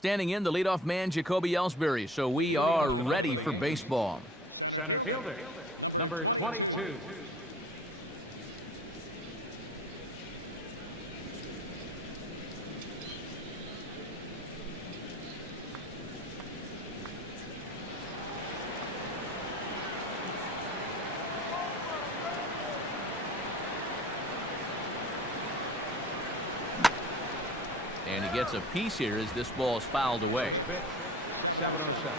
Standing in, the leadoff man, Jacoby Ellsbury. So we are ready for baseball. Center fielder, number 22. And he gets a piece here as this ball is fouled away. 707.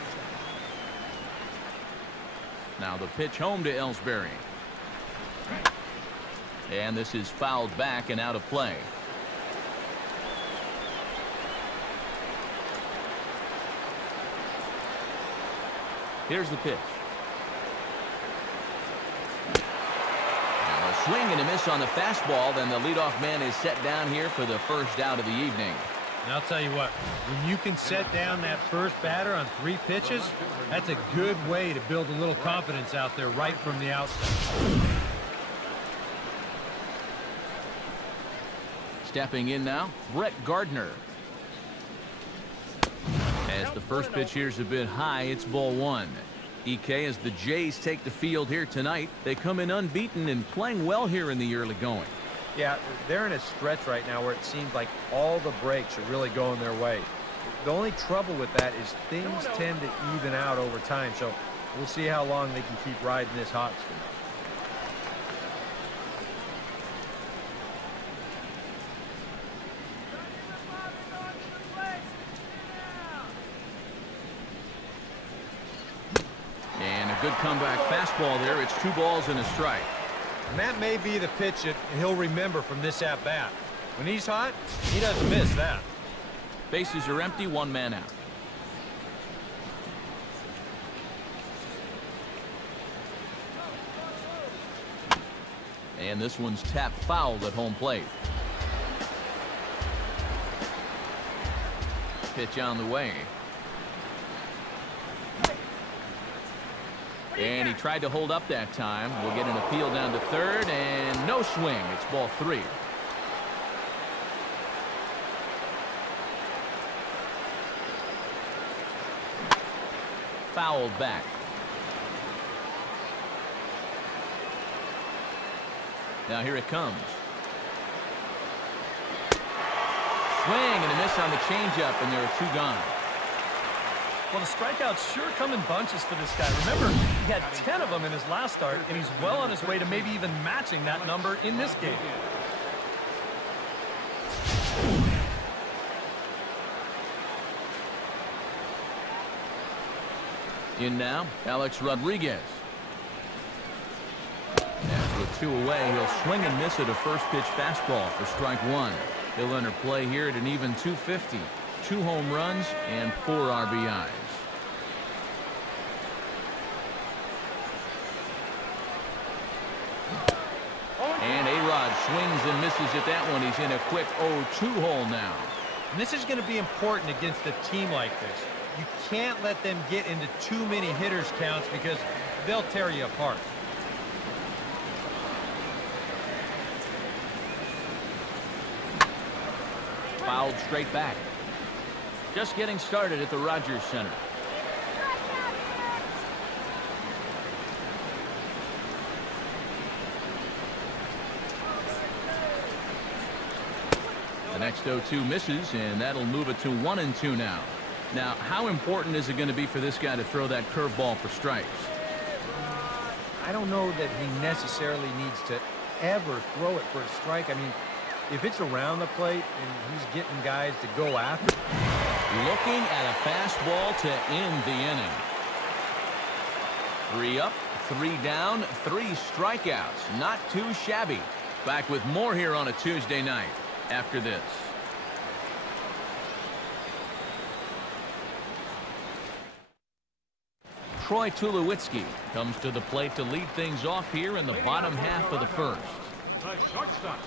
Now the pitch home to Ellsbury. And this is fouled back and out of play. Here's the pitch. Now a swing and a miss on the fastball. Then the leadoff man is set down here for the first out of the evening. And I'll tell you what, when you can set down that first batter on 3 pitches, that's a good way to build a little confidence out there right from the outset. Stepping in now, Brett Gardner. As the first pitch here's a bit high, it's ball 1. EK, as the Jays take the field here tonight, they come in unbeaten and playing well here in the early going. Yeah, they're in a stretch right now where it seems like all the breaks are really going their way. The only trouble with that is things tend to even out over time, so we'll see how long they can keep riding this hot streak. And a good comeback fastball there. It's 2 balls and a strike. And that may be the pitch that he'll remember from this at-bat. When he's hot, he doesn't miss that. Bases are empty, 1 man out. And this one's tapped fouled at home plate. Pitch on the way. And he tried to hold up that time. We'll get an appeal down to third, and no swing. It's ball 3. Fouled back. Now here it comes. Swing and a miss on the changeup, and there are 2 gone. Well, the strikeouts sure come in bunches for this guy. Remember, he had 10 of them in his last start, and he's well on his way to maybe even matching that number in this game. In now, Alex Rodriguez. And with 2 away, he'll swing and miss at a first pitch fastball for strike 1. He'll enter play here at an even 250. 2 home runs and 4 RBIs. And A-Rod swings and misses at that one. He's in a quick 0-2 hole now. And this is going to be important against a team like this. You can't let them get into too many hitters counts because they'll tear you apart. Fouled straight back. Just getting started at the Rogers Center. The next 0-2 misses, and that'll move it to 1-2 now. Now, how important is it going to be for this guy to throw that curveball for strikes? I don't know that he necessarily needs to ever throw it for a strike. I mean, if it's around the plate and he's getting guys to go after. Looking at a fastball to end the inning. 3 up, 3 down, 3 strikeouts. Not too shabby. Back with more here on a Tuesday night after this. Troy Tulowitzki comes to the plate to lead things off here in the bottom half of the first. The shortstop,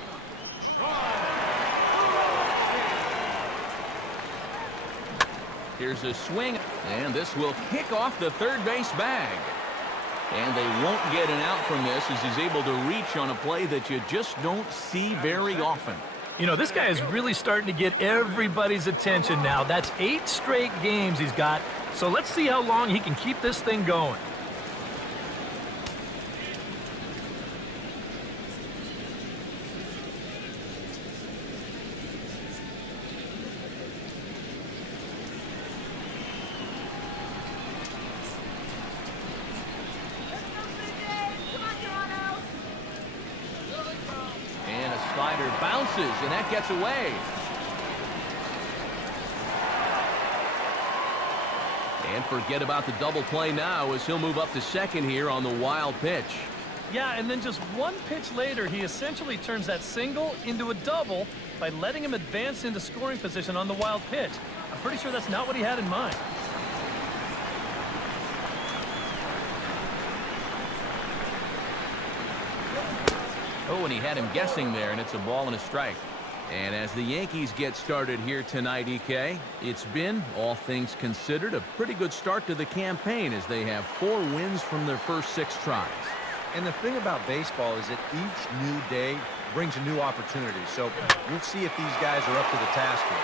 Here's a swing, and this will kick off the third base bag. And they won't get an out from this as he's able to reach on a play that you just don't see very often. You know, this guy is really starting to get everybody's attention now. That's 8 straight games he's got. So let's see how long he can keep this thing going. Slider bounces, and that gets away. And forget about the double play now as he'll move up to second here on the wild pitch. Yeah, and then just one pitch later, he essentially turns that single into a double by letting him advance into scoring position on the wild pitch. I'm pretty sure that's not what he had in mind. Oh, and he had him guessing there, and it's a ball and a strike. And as the Yankees get started here tonight, EK, it's been, all things considered, a pretty good start to the campaign as they have 4 wins from their first 6 tries. And the thing about baseball is that each new day brings a new opportunity. So we'll see if these guys are up to the task here.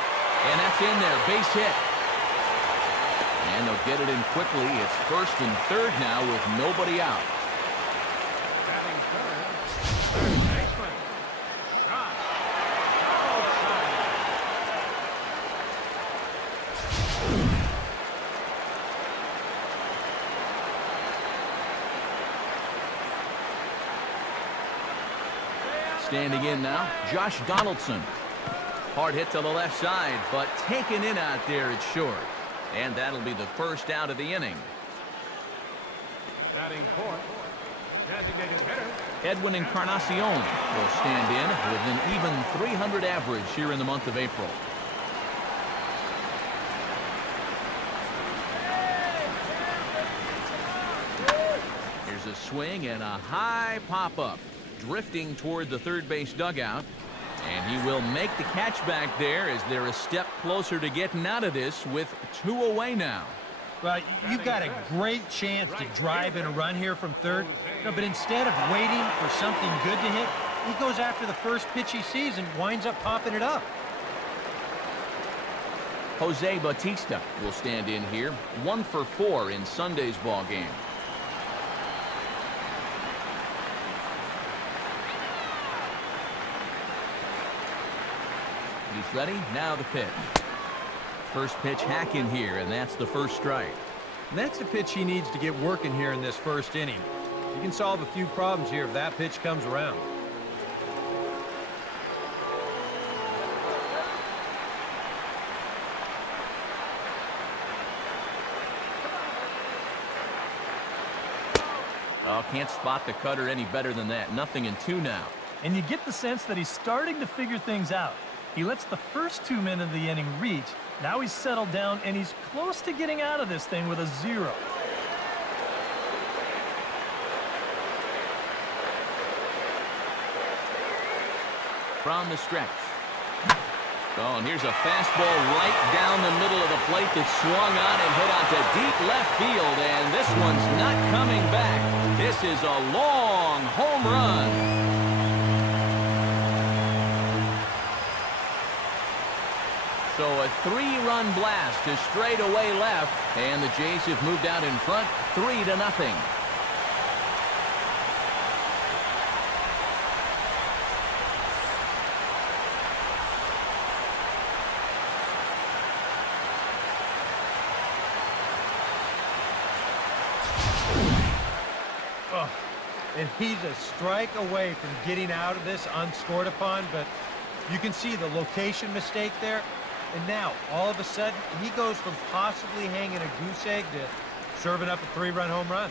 And that's in there, base hit. And they'll get it in quickly. It's first and third now with nobody out. Batting third, third baseman, Josh Donaldson. Standing in now, Josh Donaldson. Hard hit to the left side, but taken in out there, it's short. And that'll be the first out of the inning. Batting fourth, designated hitter, Edwin Encarnacion will stand in with an even 300 average here in the month of April. Here's a swing and a high pop-up, drifting toward the third base dugout. And he will make the catch back there as they're a step closer to getting out of this with 2 away now. Well, you've got a great chance to drive in a run here from third. No, but instead of waiting for something good to hit, he goes after the first pitch he sees and winds up popping it up. Jose Bautista will stand in here, 1 for 4 in Sunday's ball game. He's ready, now the pitch. First pitch hack in here, and that's the first strike. And that's the pitch he needs to get working here in this first inning. You can solve a few problems here if that pitch comes around. Oh, can't spot the cutter any better than that. Nothing in 2 now. And you get the sense that he's starting to figure things out. He lets the first 2 men of the inning reach. Now he's settled down, and he's close to getting out of this thing with a 0. From the stretch. Oh, and here's a fastball right down the middle of the plate that swung on and hit out to deep left field, and this one's not coming back. This is a long home run. So a 3-run blast to straightaway left, and the Jays have moved out in front 3-0. Oh, and he's a strike away from getting out of this unscored upon, but you can see the location mistake there. And now, all of a sudden, he goes from possibly hanging a goose egg to serving up a 3-run home run.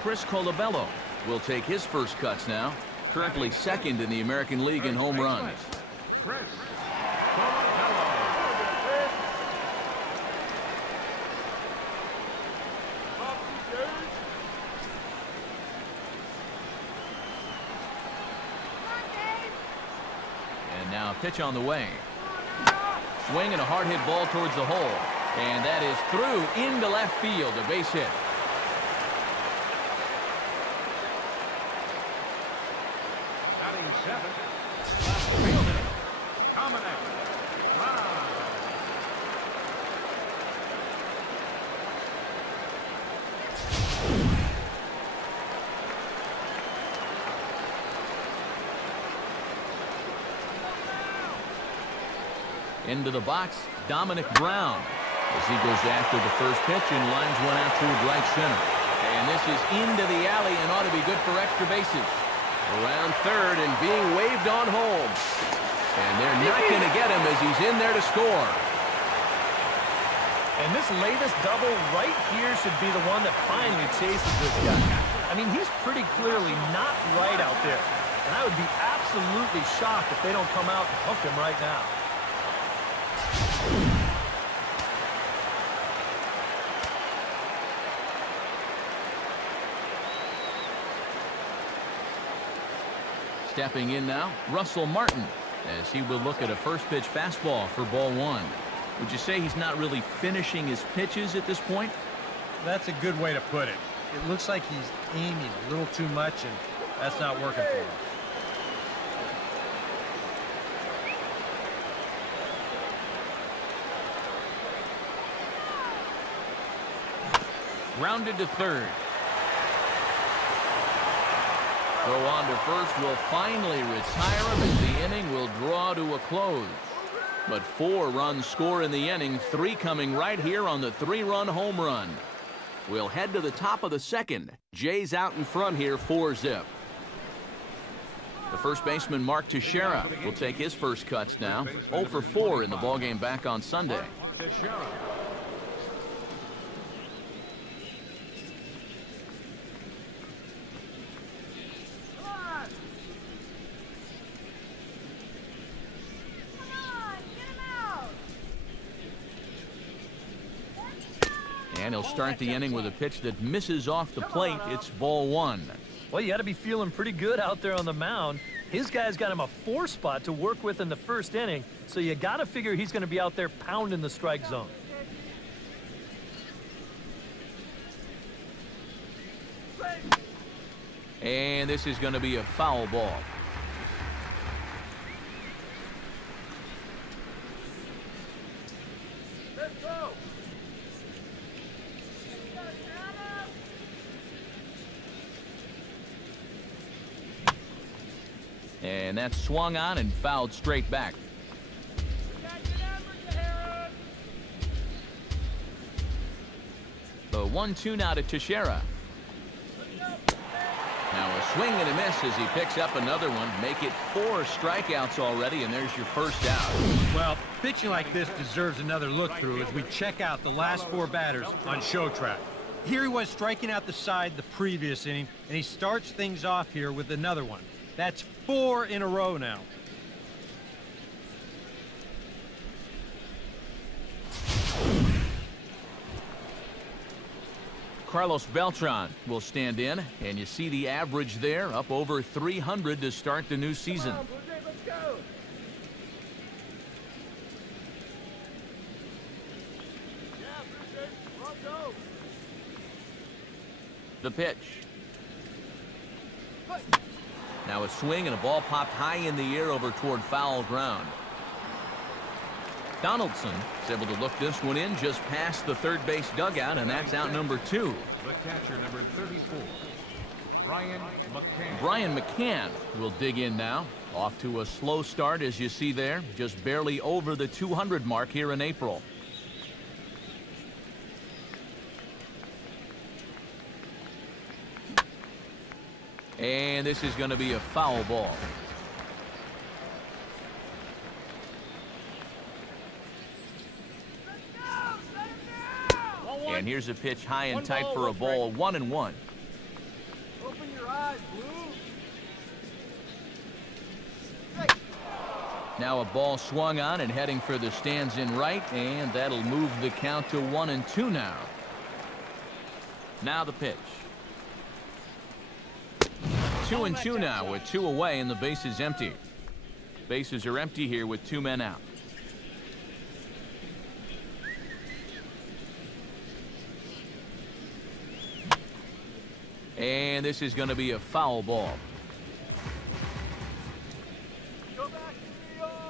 Chris Colabello will take his first cuts now. Currently second in the American League in home runs. Chris Colabello. Now pitch on the way. Swing and a hard hit ball towards the hole. And that is through into left field, a base hit. Into the box, Dominic Brown, as he goes after the first pitch and lines one out toward right center. And this is into the alley and ought to be good for extra bases. Around third and being waved on home. And they're not going to get him as he's in there to score. And this latest double right here should be the one that finally chases this guy. I mean, he's pretty clearly not right out there. And I would be absolutely shocked if they don't come out and hook him right now. Stepping in now, Russell Martin, as he will look at a first pitch fastball for ball one. Would you say he's not really finishing his pitches at this point? That's a good way to put it. It looks like he's aiming a little too much, and that's not working for him. Grounded to third. Throw on to first will finally retire him as the inning will draw to a close. But 4 runs score in the inning, 3 coming right here on the 3-run home run. We'll head to the top of the second. Jay's out in front here, 4-zip. The first baseman, Mark Teixeira, will take his first cuts now. 0 for 4 in the ballgame back on Sunday. Teixeira. And he'll start the inning with a pitch that misses off the plate. It's ball one. Well, you got to be feeling pretty good out there on the mound. His guy's got him a 4 spot to work with in the first inning, so you got to figure he's going to be out there pounding the strike zone. And this is going to be a foul ball. And that's swung on and fouled straight back. The 1-2 now to Teixeira. Now a swing and a miss as he picks up another one. Make it 4 strikeouts already, and there's your first out. Well, pitching like this deserves another look through as we check out the last 4 batters on show track. Here he was striking out the side the previous inning, and he starts things off here with another one. That's 4 in a row now. Carlos Beltran will stand in, and you see the average there, up over 300 to start the new season. The pitch. Now a swing and a ball popped high in the air over toward foul ground. Donaldson is able to look this one in just past the third base dugout, and that's out number 2. The catcher, number 34, Brian McCann. Brian McCann will dig in now. Off to a slow start, as you see there, just barely over the 200 mark here in April. And this is going to be a foul ball. And here's a pitch high and tight for a ball, 1-1. Open your eyes, Blue. Now a ball swung on and heading for the stands in right, and that'll move the count to 1-2 now. Now the pitch. 2-2 now with 2 away and the base is empty. Bases are empty here with 2 men out. And this is going to be a foul ball.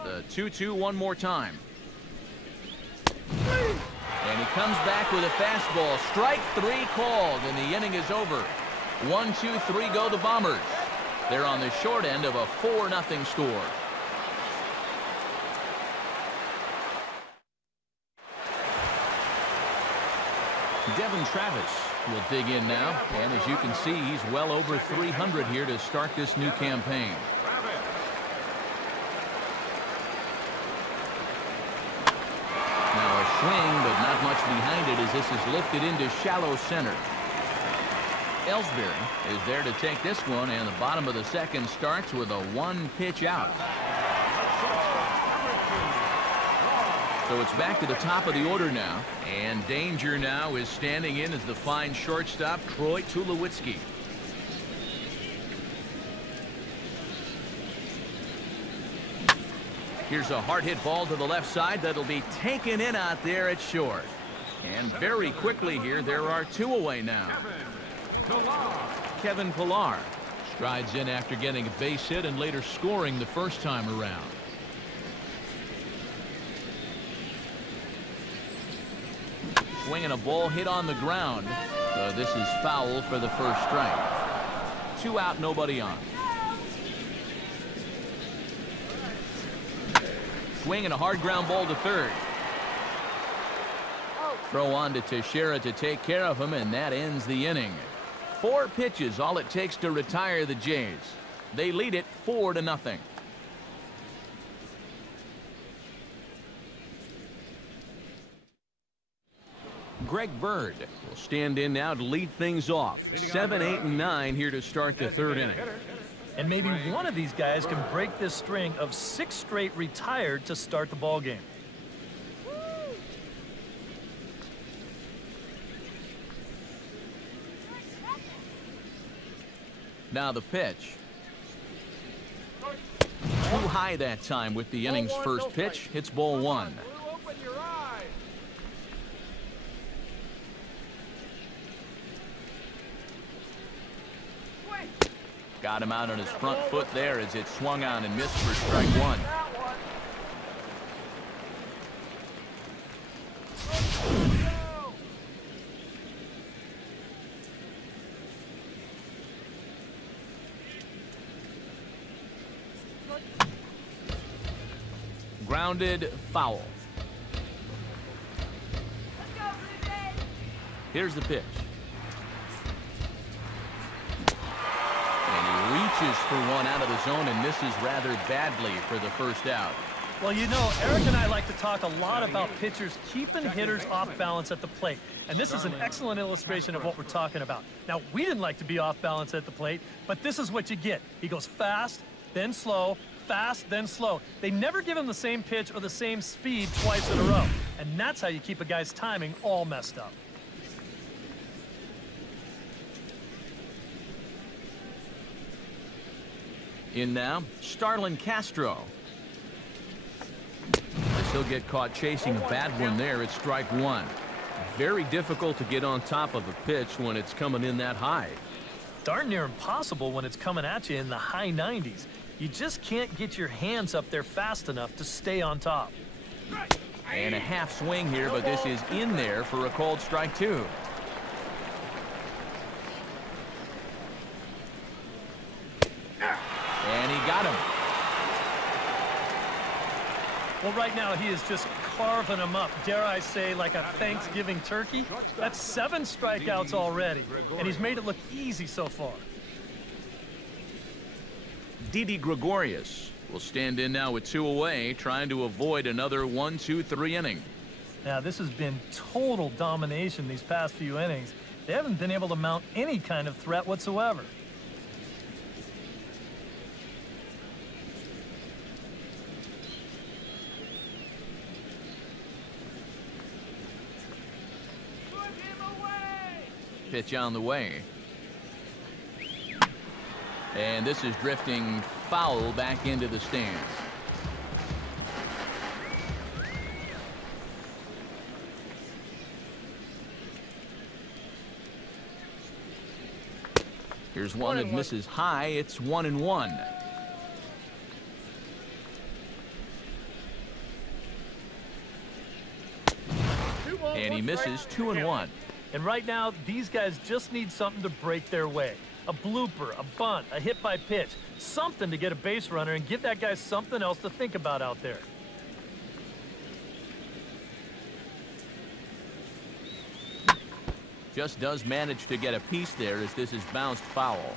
The 2-2 one more time. And he comes back with a fastball. Strike 3 called, and the inning is over. 1, 2, 3 go the Bombers. They're on the short end of a 4-0 score. Devin Travis will dig in now, and as you can see, he's well over 300 here to start this new campaign. Now a swing, but not much behind it as this is lifted into shallow center. Ellsbury is there to take this one, and the bottom of the second starts with a 1-pitch out. So it's back to the top of the order now, and danger now is standing in as the fine shortstop Troy Tulowitzki. Here's a hard hit ball to the left side that'll be taken in out there at short. And very quickly here, there are 2 away now. Kevin Pillar strides in after getting a base hit and later scoring the first time around. Swinging a ball hit on the ground. This is foul for the first strike. 2 out, nobody on. Swinging a hard ground ball to third. Throw on to Teixeira to take care of him, and that ends the inning. 4 pitches, all it takes to retire the Jays. They lead it 4-0. Greg Bird will stand in now to lead things off. 7, 8, and 9 here to start the 3rd inning. And maybe one of these guys can break this string of 6 straight retired to start the ball game. Now the pitch. Too high that time with the inning's first pitch. It's ball 1. Got him out on his front foot there as it swung on and missed for strike 1. Grounded, foul. Here's the pitch. Reaches for one out of the zone and misses rather badly for the first out. Well, you know, Eric and I like to talk a lot about pitchers keeping hitters off balance at the plate. And this is an excellent illustration of what we're talking about. Now, we didn't like to be off balance at the plate, but this is what you get. He goes fast, then slow, fast, then slow. They never give him the same pitch or the same speed twice in a row. And that's how you keep a guy's timing all messed up. In now, Starlin Castro. As he'll get caught chasing a bad one there, it's strike 1. Very difficult to get on top of a pitch when it's coming in that high. Darn near impossible when it's coming at you in the high 90s. You just can't get your hands up there fast enough to stay on top. And a half swing here, but this is in there for a called strike 2. And he got him. Well, right now he is just carving them up, dare I say, like a Thanksgiving turkey. That's 7 strikeouts already, and he's made it look easy so far. Didi Gregorius will stand in now with 2 away, trying to avoid another 1, 2, 3 inning. Now, this has been total domination these past few innings. They haven't been able to mount any kind of threat whatsoever. Pitch on the way. And this is drifting foul back into the stands. Here's one that misses high. It's 1-1. And And he misses 2-1. And right now, these guys just need something to break their way. A blooper, a bunt, a hit by pitch, something to get a base runner and give that guy something else to think about out there. Just does manage to get a piece there as this is bounced foul.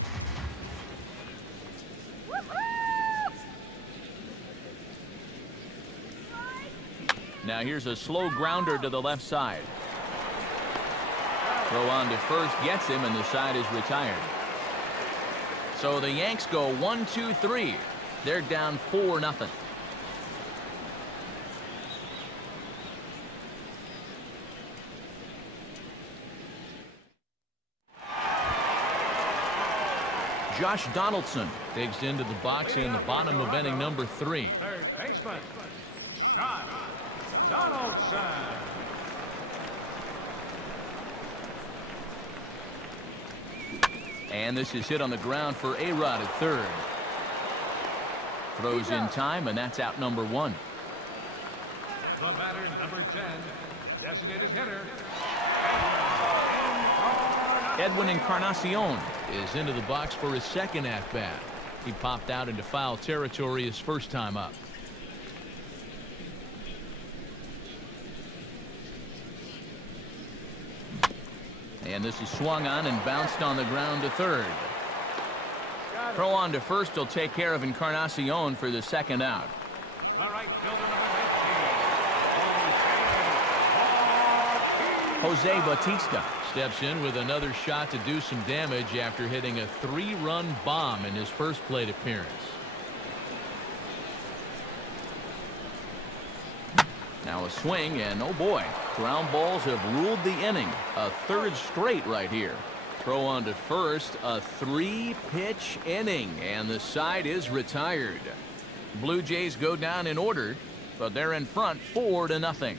Now here's a slow grounder to the left side. Throw on to first, gets him, and the side is retired. So the Yanks go 1-2-3. They're down 4-0. Josh Donaldson digs into the box in the bottom of inning number 3. Third baseman, Josh Donaldson. And this is hit on the ground for A-Rod at third. Throws in time, and that's out number 1. The batter, number 10, designated hitter, Edwin Encarnacion is into the box for his second at-bat. He popped out into foul territory his first time up. And this is swung on and bounced on the ground to third. Throw on to first will take care of Encarnacion for the second out. the right fielder, number 15, Jose Bautista steps in with another shot to do some damage after hitting a 3-run bomb in his first plate appearance. Now a swing, and oh boy, ground balls have ruled the inning. A third straight right here. Throw on to first, a 3-pitch inning, and the side is retired. Blue Jays go down in order, but they're in front 4-0.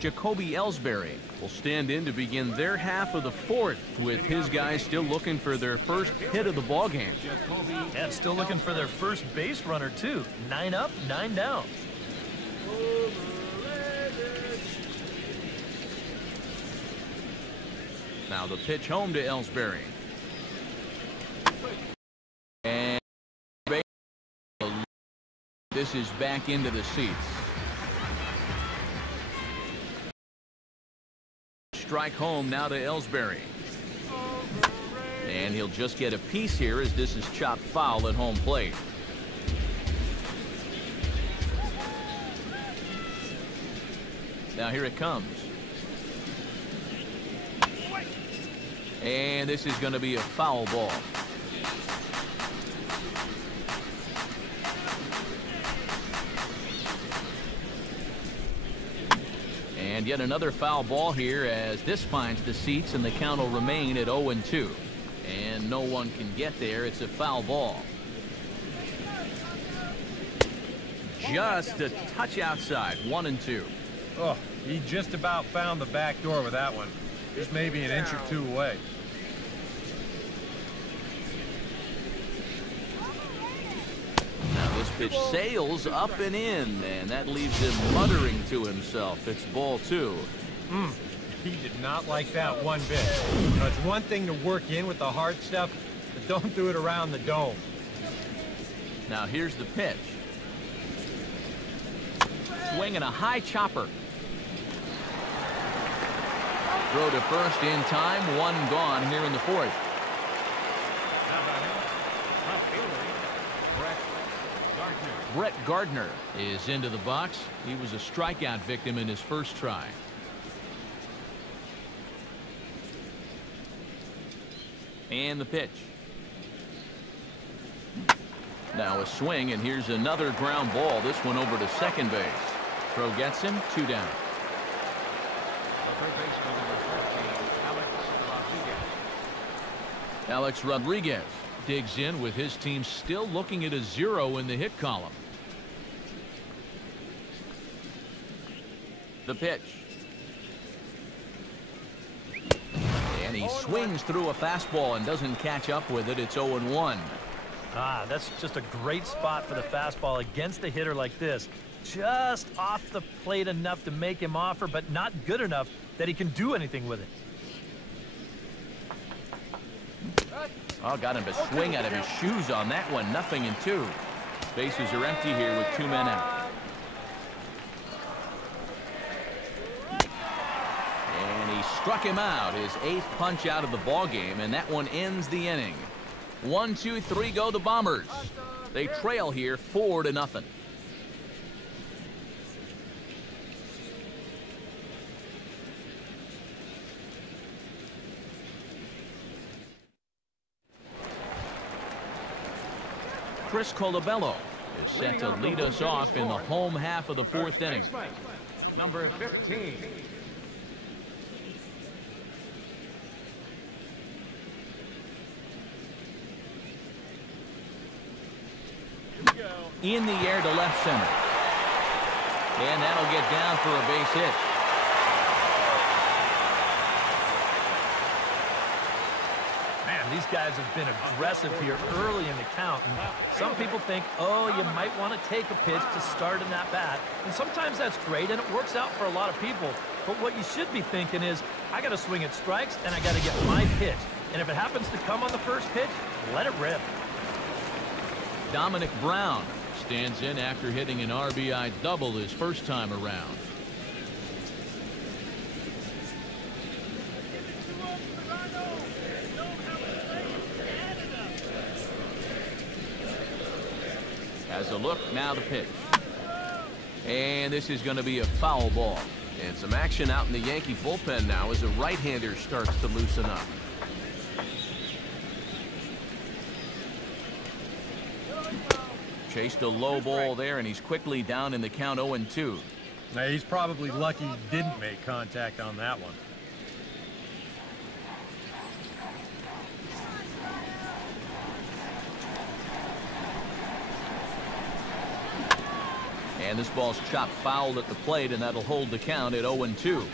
Jacoby Ellsbury will stand in to begin their half of the fourth, with his guys still looking for their first hit of the ballgame. And still looking for their first base runner, too. 9 up, 9 down. Now the pitch home to Ellsbury. And this is back into the seats. Strike home now to Ellsbury. And he'll just get a piece here as this is chopped foul at home plate. Now here it comes. And this is going to be a foul ball. And yet another foul ball here as this finds the seats, and the count will remain at 0-2. And no one can get there. It's a foul ball. Just a touch outside. 1-2. Oh, he just about found the back door with that one. Just maybe an inch or two away. Now this pitch sails up and in, and that leaves him muttering to himself. It's ball 2. He did not like that one bit. You know, it's one thing to work in with the hard stuff, but don't do it around the dome. Now here's the pitch. Swinging a high chopper. Throw to first in time. 1 gone here in the fourth. Brett Gardner is into the box. He was a strikeout victim in his first try. And the pitch. Now a swing, and here's another ground ball. This one over to second base. Throw gets him. 2 down. the third baseman, number 13, Alex Rodriguez digs in with his team still looking at a 0 in the hit column. The pitch. And he swings through a fastball and doesn't catch up with it. It's 0-1. Ah, that's just a great spot for the fastball against a hitter like this. Just off the plate enough to make him offer, but not good enough that he can do anything with it. Oh, got him to swing out of his shoes on that one. 0-2. Bases are empty here with 2 men out. And he struck him out, his 8th punch out of the ball game, and that one ends the inning. 1, 2, 3 go the Bombers. They trail here 4-0. Chris Colabello is set to lead us off in the home half of the 4th inning. Number 15. In the air to left center. And that'll get down for a base hit. These guys have been aggressive here early in the count. And some people think, oh, you might want to take a pitch to start in that bat. And sometimes that's great, and it works out for a lot of people. But what you should be thinking is, I got to swing at strikes, and I got to get my pitch. And if it happens to come on the first pitch, let it rip. Dominic Brown stands in after hitting an RBI double his first time around. Has a look, now the pitch. And this is going to be a foul ball. And some action out in the Yankee bullpen now as a right-hander starts to loosen up. Chased a low ball there, and he's quickly down in the count 0-2. Now, he's probably lucky he didn't make contact on that one. And this ball's chopped foul at the plate, and that'll hold the count at 0-2.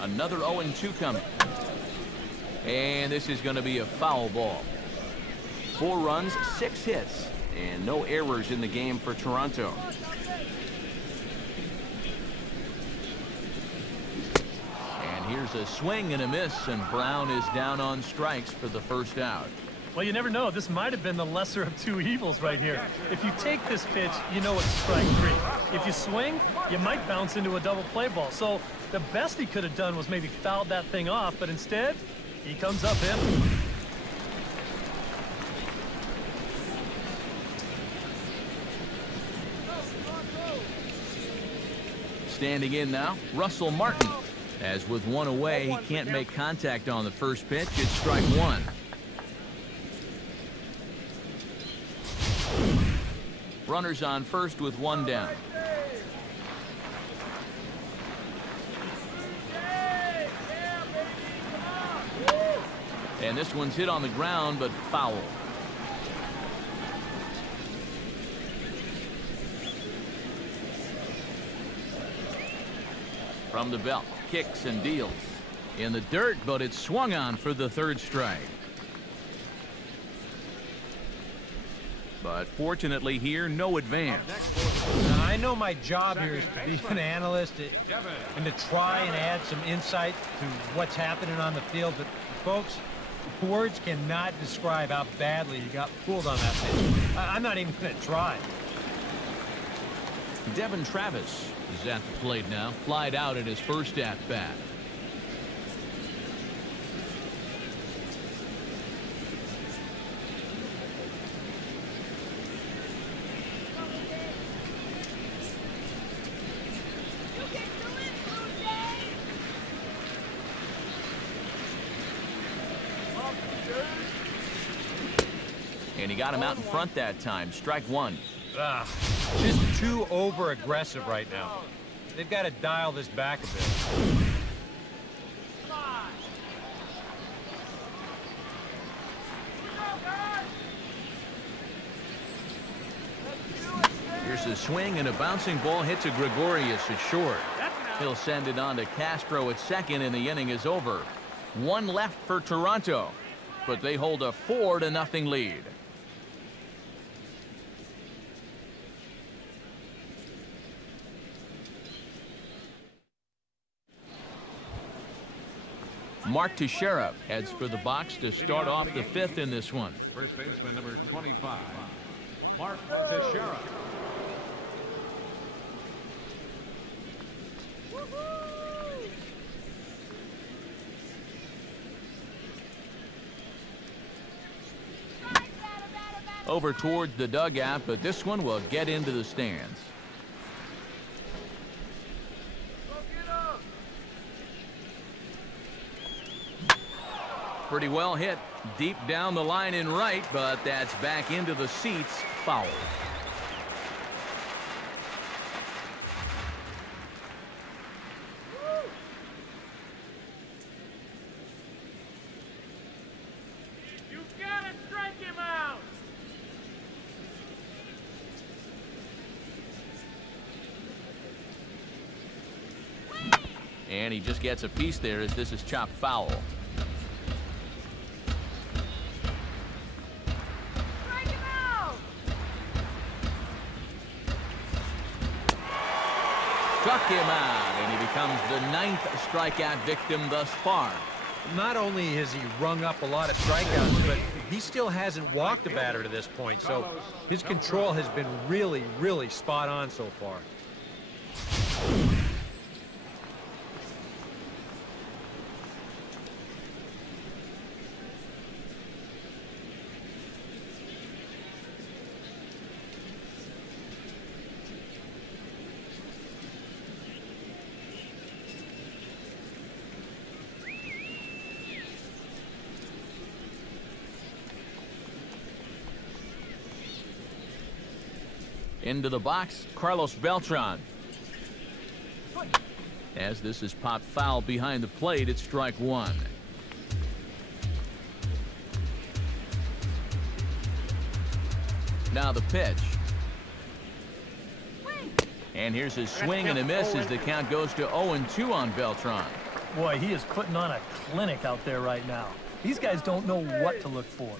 Another 0-2 coming. And this is going to be a foul ball. 4 runs, 6 hits, and no errors in the game for Toronto. Here's a swing and a miss, and Brown is down on strikes for the first out. Well, you never know. This might have been the lesser of 2 evils right here. If you take this pitch, you know it's strike 3. If you swing, you might bounce into a double play ball. So the best he could have done was maybe fouled that thing off, but instead, he comes up empty. Standing in now, Russell Martin. As with 1 away, he can't make contact on the first pitch. It's strike 1. Runners on first with 1 down. And this one's hit on the ground, but foul. From the belt, kicks and deals. In the dirt, but it's swung on for the 3rd strike. But fortunately here, no advance. Now, I know my job here is to be an analyst and to try and add some insight to what's happening on the field. But, folks, words cannot describe how badly you got pulled on that pitch. I'm not even going to try. Devin Travis is at the plate now, flied out at his first at-bat. And he got him out in front that time. Strike 1. Just too over-aggressive right now. They've got to dial this back a bit. Here's a swing and a bouncing ball hit to Gregorius at short. He'll send it on to Castro at second, and the inning is over. One left for Toronto, but they hold a 4-0 lead. Mark Teixeira heads for the box to start off the fifth in this one. First baseman number 25, Mark Teixeira. Over towards the dugout, but this one will get into the stands. Pretty well hit deep down the line in right, but that's back into the seats, foul. You gotta strike him out. And he just gets a piece there as this is chopped foul. Struck him out, and he becomes the 9th strikeout victim thus far. Not only has he rung up a lot of strikeouts, but he still hasn't walked a batter to this point, so his control has been really, really spot on so far. Into the box, Carlos Beltran. As this is popped foul behind the plate, it's strike one. Now the pitch. And here's his swing and a miss as the count goes to 0-2 on Beltran. Boy, he is putting on a clinic out there right now. These guys don't know what to look for.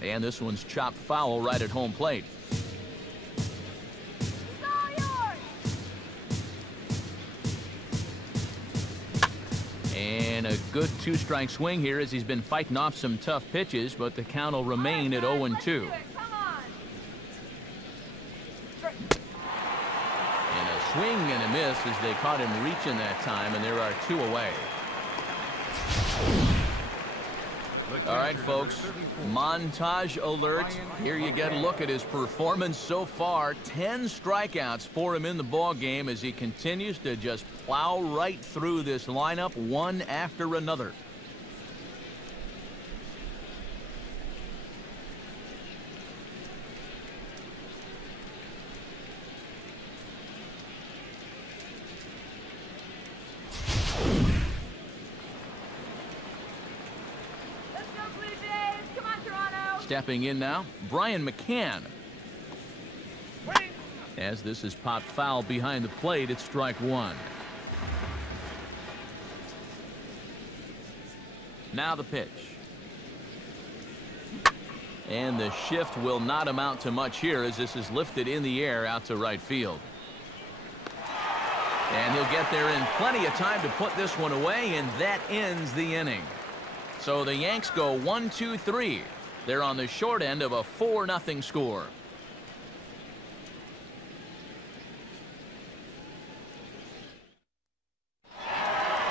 And this one's chopped foul right at home plate. And a good two-strike swing here as he's been fighting off some tough pitches, but the count will remain at 0-2. And a swing and a miss as they caught him reaching that time, and there are two away. All right, folks, montage alert. Here you get a look at his performance so far. 10 strikeouts for him in the ball game as he continues to just plow right through this lineup one after another. Stepping in now, Brian McCann. As this is popped foul behind the plate, it's strike one. Now the pitch. And the shift will not amount to much here as this is lifted in the air out to right field. And he'll get there in plenty of time to put this one away, and that ends the inning. So the Yanks go 1-2-3. They're on the short end of a 4-0 score.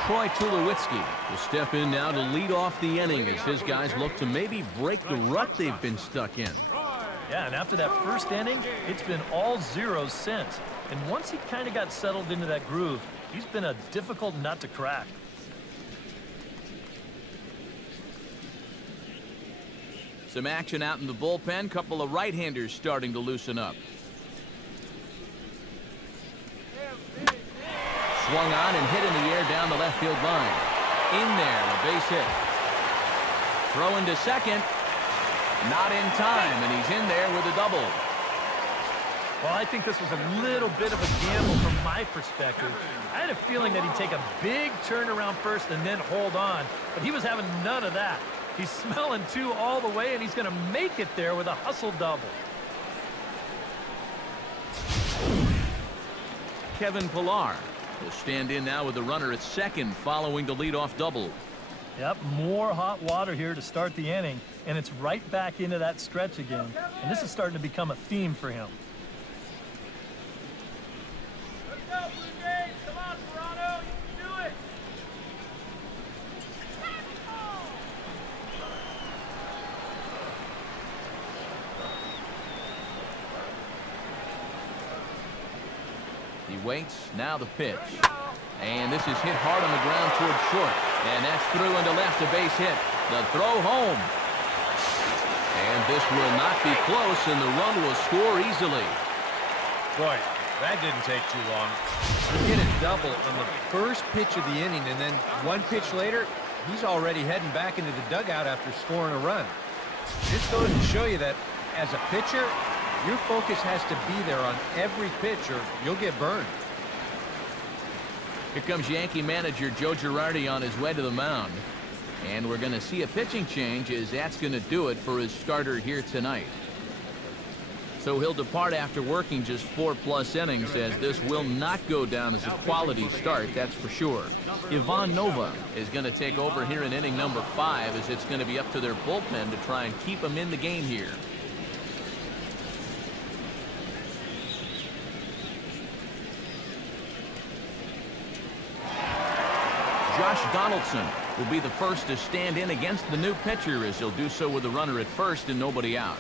Troy Tulowitzki will step in now to lead off the inning as his guys look to maybe break the rut they've been stuck in. Yeah, and after that first inning, it's been all zeros since. And once he kind of got settled into that groove, he's been a difficult nut to crack. Some action out in the bullpen. Couple of right-handers starting to loosen up. Swung on and hit in the air down the left field line. In there, a base hit. Throw into second. Not in time, and he's in there with a double. Well, I think this was a little bit of a gamble from my perspective. I had a feeling that he'd take a big turnaround first and then hold on, but he was having none of that. He's smelling two all the way, and he's going to make it there with a hustle double. Kevin Pillar will stand in now with the runner at second following the leadoff double. Yep, more hot water here to start the inning, and it's right back into that stretch again. And this is starting to become a theme for him. Let's go, Blue Jays. Come on, Toronto. You can do it. He waits, now the pitch. And this is hit hard on the ground towards short. And that's through into left, a base hit. The throw home. And this will not be close, and the run will score easily. Boy, that didn't take too long. He hit a double on the first pitch of the inning, and then one pitch later, he's already heading back into the dugout after scoring a run. This goes to show you that as a pitcher, your focus has to be there on every pitch or you'll get burned. Here comes Yankee manager Joe Girardi on his way to the mound. And we're going to see a pitching change, as that's going to do it for his starter here tonight. So he'll depart after working just 4+ innings, as this will not go down as a quality start, that's for sure. Ivan Nova is going to take over here in inning number 5, as it's going to be up to their bullpen to try and keep him in the game here. Josh Donaldson will be the first to stand in against the new pitcher, as he'll do so with a runner at first and nobody out.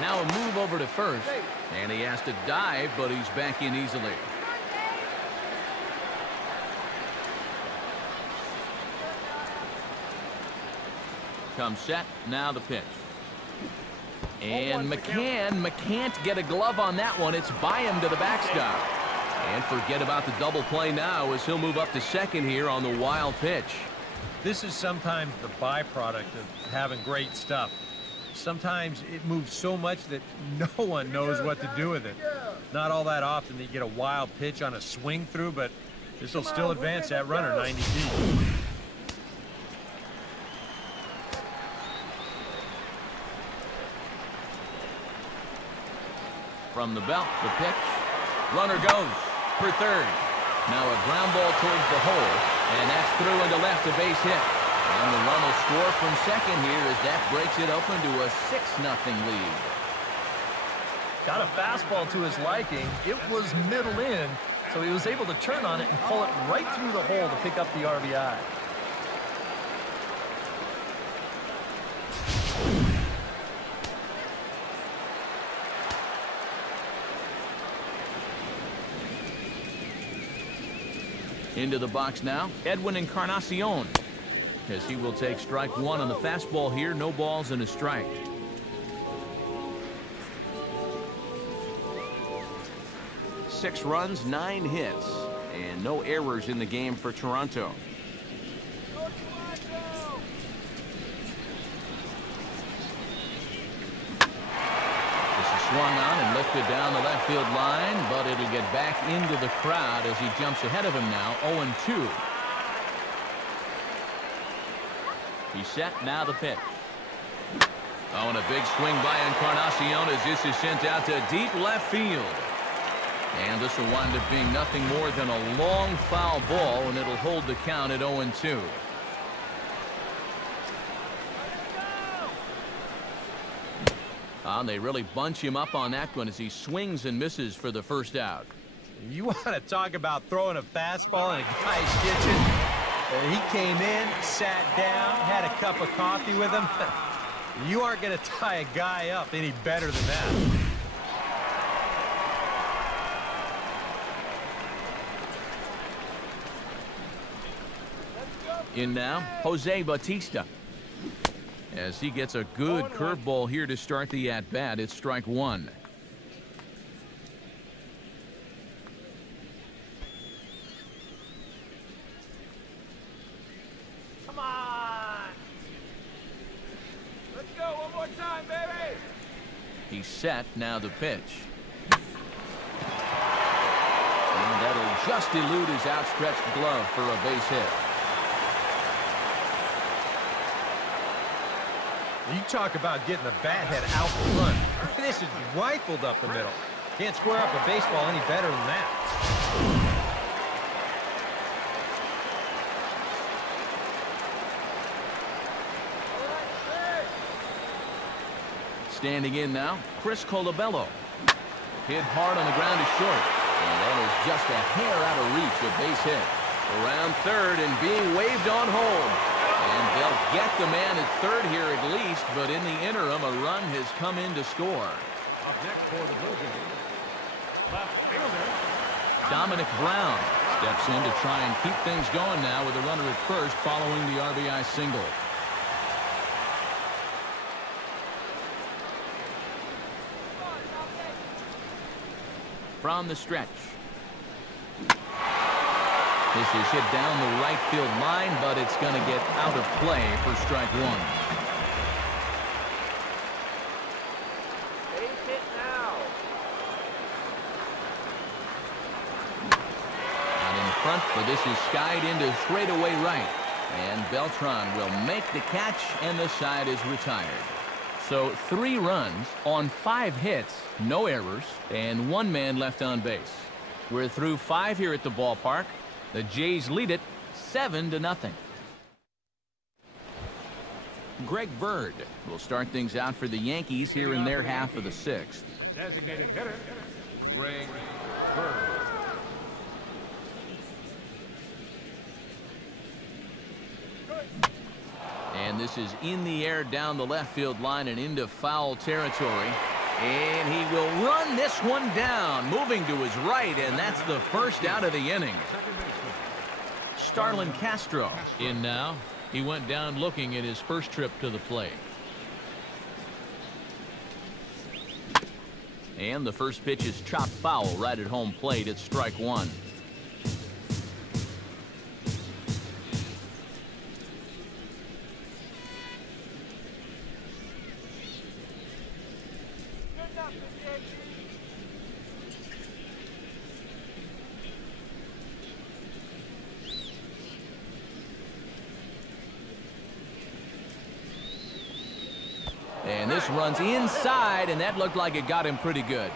Now a move over to first, and he has to dive, but he's back in easily. Comes set, now the pitch. And McCann can't get a glove on that one. It's by him to the backstop. And forget about the double play now, as he'll move up to second here on the wild pitch. This is sometimes the byproduct of having great stuff. Sometimes it moves so much that no one knows what to do with it. Not all that often that you get a wild pitch on a swing through, but this will still advance that runner 90 feet. From the belt, the pitch. Runner goes for third. Now a ground ball towards the hole, and that's through into left, a base hit. And the run will score from second here, as that breaks it open to a 6-0 lead. Got a fastball to his liking. It was middle in, so he was able to turn on it and pull it right through the hole to pick up the RBI. Into the box now, Edwin Encarnacion, as he will take strike one on the fastball here. No balls and a strike. Six runs, 9 hits, and no errors in the game for Toronto. Swung on and lifted down the left field line, but it'll get back into the crowd as he jumps ahead of him now, 0-2. He's set, now the pitch. Oh, and a big swing by Encarnacion as this is sent out to deep left field. And this will wind up being nothing more than a long foul ball, and it'll hold the count at 0-2. They really bunch him up on that one as he swings and misses for the first out. You want to talk about throwing a fastball in a guy's kitchen? He came in, sat down, had a cup of coffee with him. You aren't going to tie a guy up any better than that. In now, Jose Bautista, as he gets a good curveball here to start the at-bat. It's strike one. Overtime, baby! He's set, now the pitch. And that'll just elude his outstretched glove for a base hit. You talk about getting the bat head out front. This is rifled up the middle. Can't square up a baseball any better than that. Standing in now, Chris Colabello. Hit hard on the ground is short. And that is just a hair out of reach, a base hit. Around third and being waved on home. And they'll get the man at third here at least, but in the interim, a run has come in to score. Up next for the Blue Jays, left fielder, Dominic Brown steps in to try and keep things going now with a runner at first following the RBI single. From the stretch. This is hit down the right field line, but it's going to get out of play for strike one. Base hit now. Out in front, but this is skied into straightaway right. And Beltran will make the catch, and the side is retired. So 3 runs on 5 hits, no errors, and 1 man left on base. We're through 5 here at the ballpark. The Jays lead it 7-0. Greg Bird will start things out for the Yankees here in their half of the 6th. designated hitter, Greg Bird. And this is in the air down the left field line and into foul territory. And he will run this one down, moving to his right, and that's the first out of the inning. Starlin Castro in now. He went down looking at his first trip to the plate. And the first pitch is chopped foul right at home plate at strike one. And this runs inside, and that looked like it got him pretty good.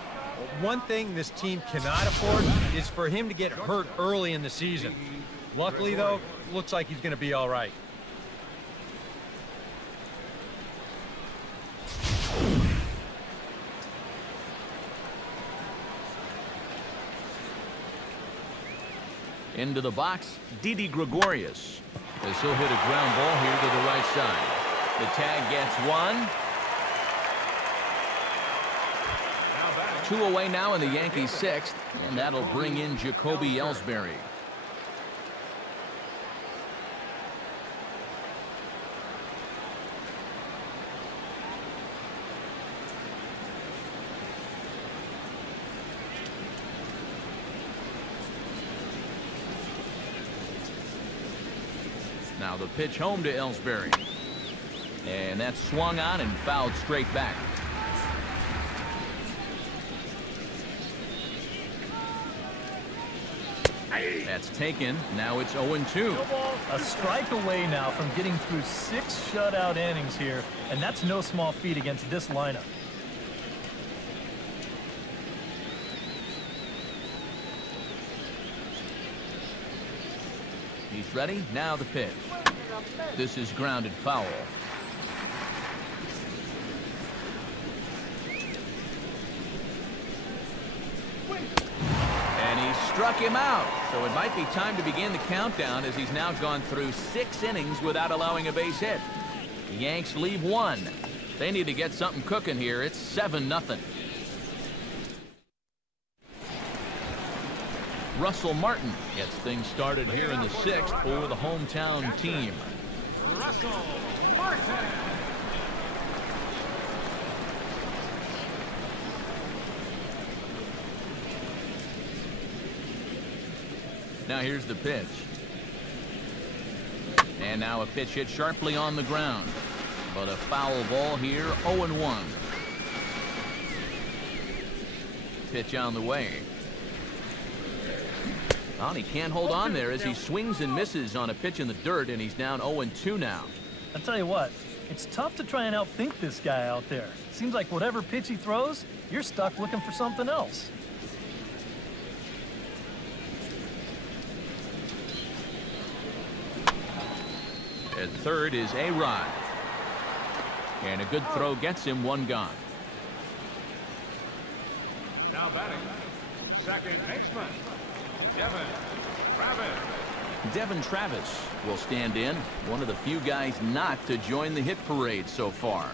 One thing this team cannot afford is for him to get hurt early in the season. Luckily, though, looks like he's going to be all right. Into the box, Didi Gregorius, as he'll hit a ground ball here to the right side. The tag gets one. 2 away now in the Yankees' 6th, and that'll bring in Jacoby Ellsbury. Now the pitch home to Ellsbury. And that's swung on and fouled straight back. That's taken. Now it's 0-2. A strike away now from getting through 6 shutout innings here, and that's no small feat against this lineup. He's ready. Now the pitch. This is grounded foul. And he struck him out. So it might be time to begin the countdown, as he's now gone through 6 innings without allowing a base hit. The Yanks leave 1. They need to get something cooking here. It's 7-0. Russell Martin gets things started here in the 6th for the hometown team. Russell Martin. Now here's the pitch. And now a pitch hit sharply on the ground. But a foul ball here, 0-1. Pitch on the way. Well, he can't hold on there as he swings and misses on a pitch in the dirt, and he's down 0-2 now. I'll tell you what, it's tough to try and outthink this guy out there. Seems like whatever pitch he throws, you're stuck looking for something else. At third is A-Rod. And a good throw gets him one gone. Now batting, second baseman, Devin Travis. Devin Travis will stand in, one of the few guys not to join the hit parade so far.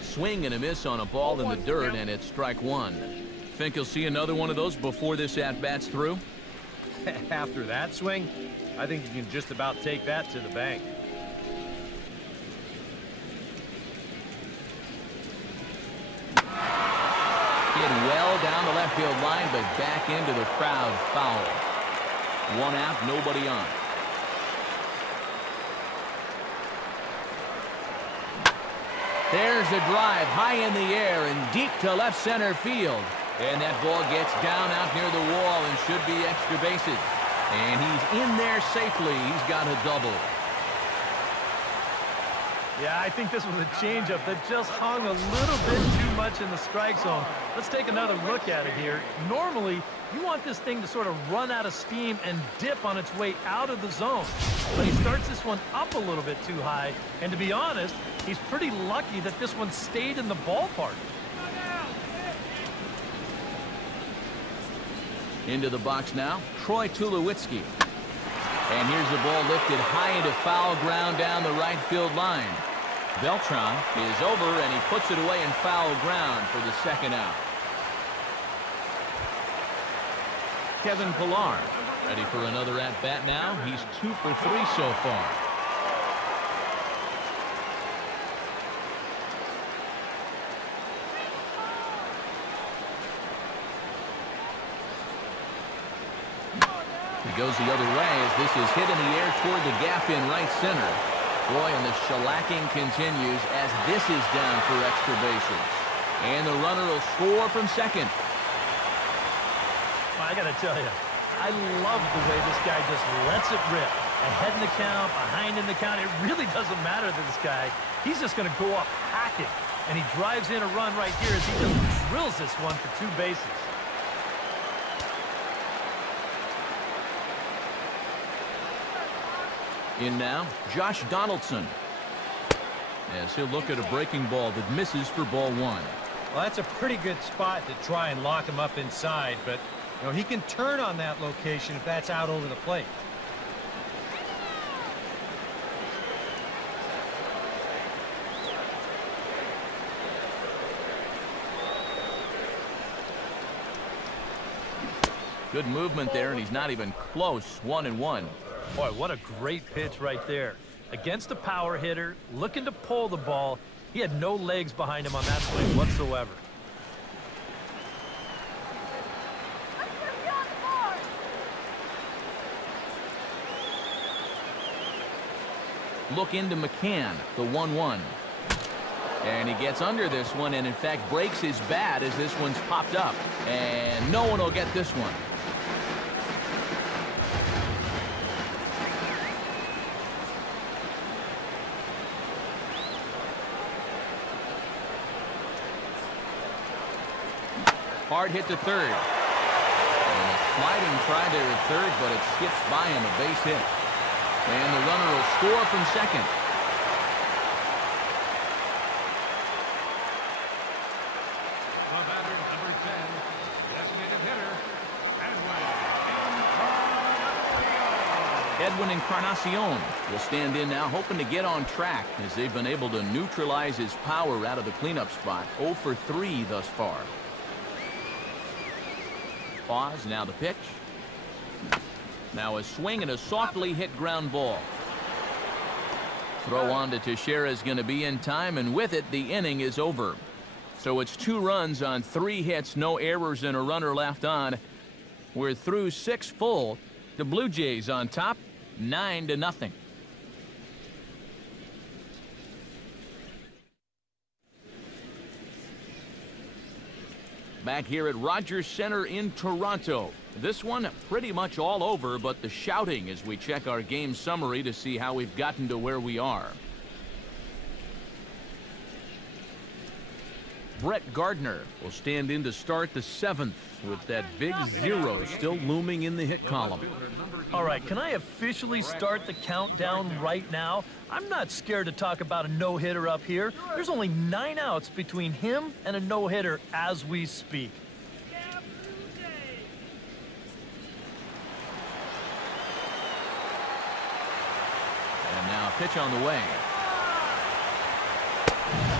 Swing and a miss on a ball in the dirt, and it's strike one. Think you'll see another one of those before this at-bat's through? After that swing, I think you can just about take that to the bank. Hit well down the left field line, but back into the crowd, foul. One out, nobody on. There's a drive high in the air and deep to left center field. And that ball gets down out near the wall and should be extra bases. And he's in there safely. He's got a double. Yeah, I think this was a changeup that just hung a little bit too much in the strike zone. Let's take another look at it here. Normally, you want this thing to sort of run out of steam and dip on its way out of the zone. But he starts this one up a little bit too high. And to be honest, he's pretty lucky that this one stayed in the ballpark. Into the box now, Troy Tulowitzki. And here's the ball lifted high into foul ground down the right field line. Beltran is over, and he puts it away in foul ground for the second out. Kevin Pillar ready for another at-bat now. He's 2 for 3 so far. He goes the other way as this is hit in the air toward the gap in right center. Boy, and the shellacking continues as this is down for extra bases. And the runner will score from second. I got to tell you, I love the way this guy just lets it rip. Ahead in the count, behind in the count. It really doesn't matter to this guy. He's just going to go up hacking. And he drives in a run right here as he just drills this one for 2 bases. In now, Josh Donaldson. As he'll look at a breaking ball that misses for ball 1. Well, that's a pretty good spot to try and lock him up inside, but you know, he can turn on that location if that's out over the plate. Good movement there, and he's not even close. 1-1. Boy, what a great pitch right there. Against a power hitter, looking to pull the ball. He had no legs behind him on that swing whatsoever. Look into McCann, the 1-1. And he gets under this one and, in fact, breaks his bat as this one's popped up. And no one will get this one. Hard hit to third. And a sliding try there at third, but it skips by him, a base hit. And the runner will score from second. The batter, number 10, designated hitter, Edwin Encarnacion will stand in now, hoping to get on track as they've been able to neutralize his power out of the cleanup spot. 0 for 3 thus far. Pause, now the pitch. Now a swing and a softly hit ground ball. Throw on to Teixeira is going to be in time, and with it, the inning is over. So it's 2 runs on 3 hits, no errors, and a runner left on. We're through 6 full. The Blue Jays on top, 9-0. Back here at Rogers Center in Toronto. This one pretty much all over, but the shouting as we check our game summary to see how we've gotten to where we are. Brett Gardner will stand in to start the 7th with that big 0 still looming in the hit column. All right, can I officially start the countdown right now? I'm not scared to talk about a no-hitter up here. There's only 9 outs between him and a no-hitter as we speak. And now pitch on the way.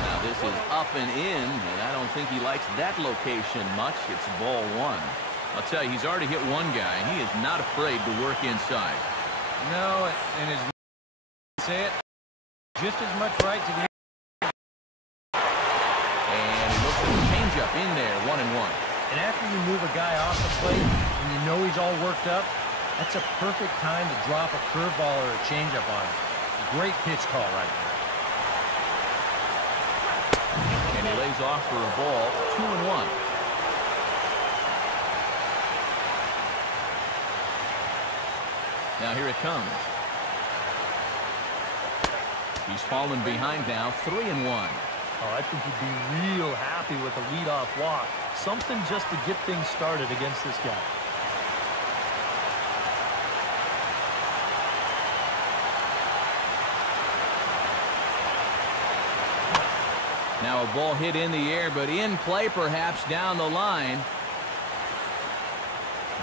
Now this is up and in, and I don't think he likes that location much. It's ball 1. I'll tell you, he's already hit one guy, and he is not afraid to work inside. No, and his say it just as much right to the. And he looks at the changeup in there, 1-1. And after you move a guy off the plate and you know he's all worked up, that's a perfect time to drop a curveball or a changeup on him. Great pitch call right there. And he lays off for a ball, 2-1. Now here it comes. He's fallen behind now, 3-1. Oh, I think he'd be real happy with a leadoff walk. Something just to get things started against this guy. Now a ball hit in the air, but in play perhaps down the line.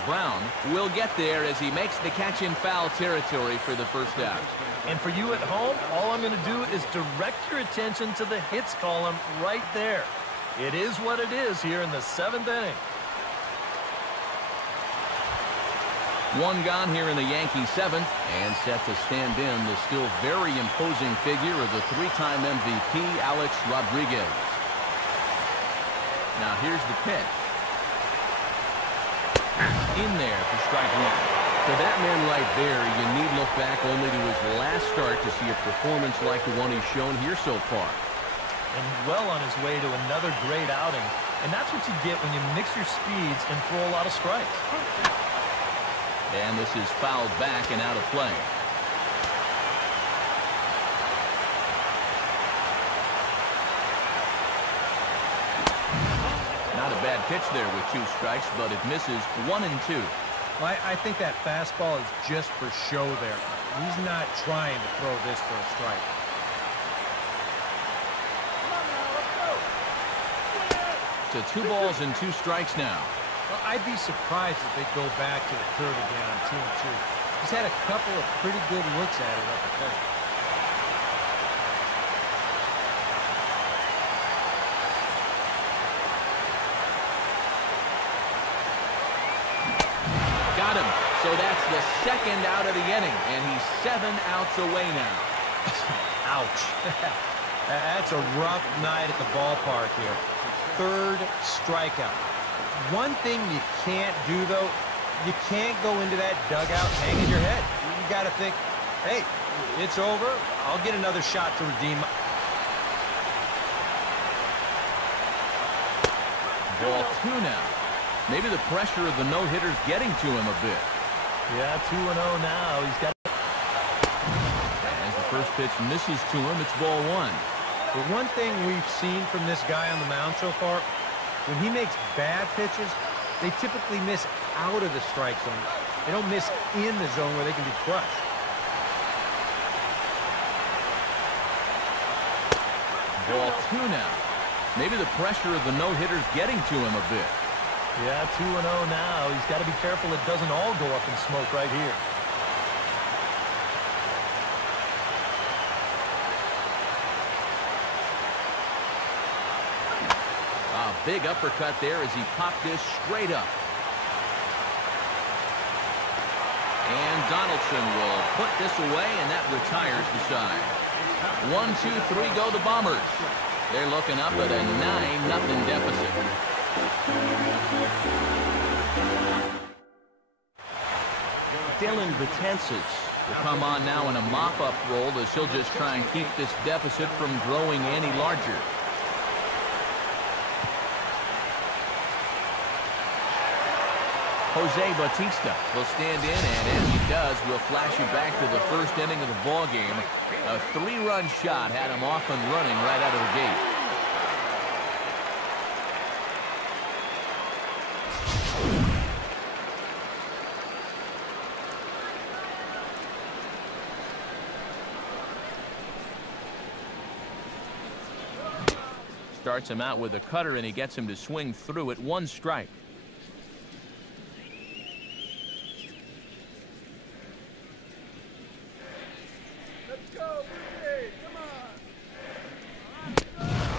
Brown will get there as he makes the catch in foul territory for the first out. And for you at home, all I'm going to do is direct your attention to the hits column right there. It is what it is here in the 7th inning. One gone here in the Yankee 7th, and set to stand in the still very imposing figure of the 3-time MVP, Alex Rodriguez. Now here's the pitch. In there for strike 1. For that man right there, you need look back only to his last start to see a performance like the one he's shown here so far. And well on his way to another great outing. And that's what you get when you mix your speeds and throw a lot of strikes. And this is fouled back and out of play. Not a bad pitch there with 2 strikes, but it misses 1 and 2. Well, I think that fastball is just for show there. He's not trying to throw this for a strike. To 2 balls and 2 strikes now. Well, I'd be surprised if they go back to the curve again on 2-2. He's had a couple of pretty good looks at it up at there. Got him. So that's the 2nd out of the inning, and he's 7 outs away now. Ouch. That's a rough night at the ballpark here. 3rd strikeout. One thing you can't do, though, you can't go into that dugout hanging your head. You got to think, hey, it's over. I'll get another shot to redeem. Ball 2 now. Maybe the pressure of the no-hitter's getting to him a bit. Yeah, 2-0 now. He's got. As the first pitch misses to him, it's ball 1. But one thing we've seen from this guy on the mound so far, when he makes bad pitches, they typically miss out of the strike zone. They don't miss in the zone where they can be crushed. Ball 2 now. Maybe the pressure of the no-hitter's getting to him a bit. Yeah, 2-0 now. He's got to be careful it doesn't all go up in smoke right here. A big uppercut there as he popped this straight up. And Donaldson will put this away, and that retires the side. 1, 2, 3 go the Bombers. They're looking up at a 9-0 deficit. Dylan Betances will come on now in a mop-up role as he'll just try and keep this deficit from growing any larger. Jose Bautista will stand in, and as he does, we'll flash you back to the first inning of the ball game. A 3-run shot had him off and running right out of the gate. Starts him out with a cutter, and he gets him to swing through it. 1 strike.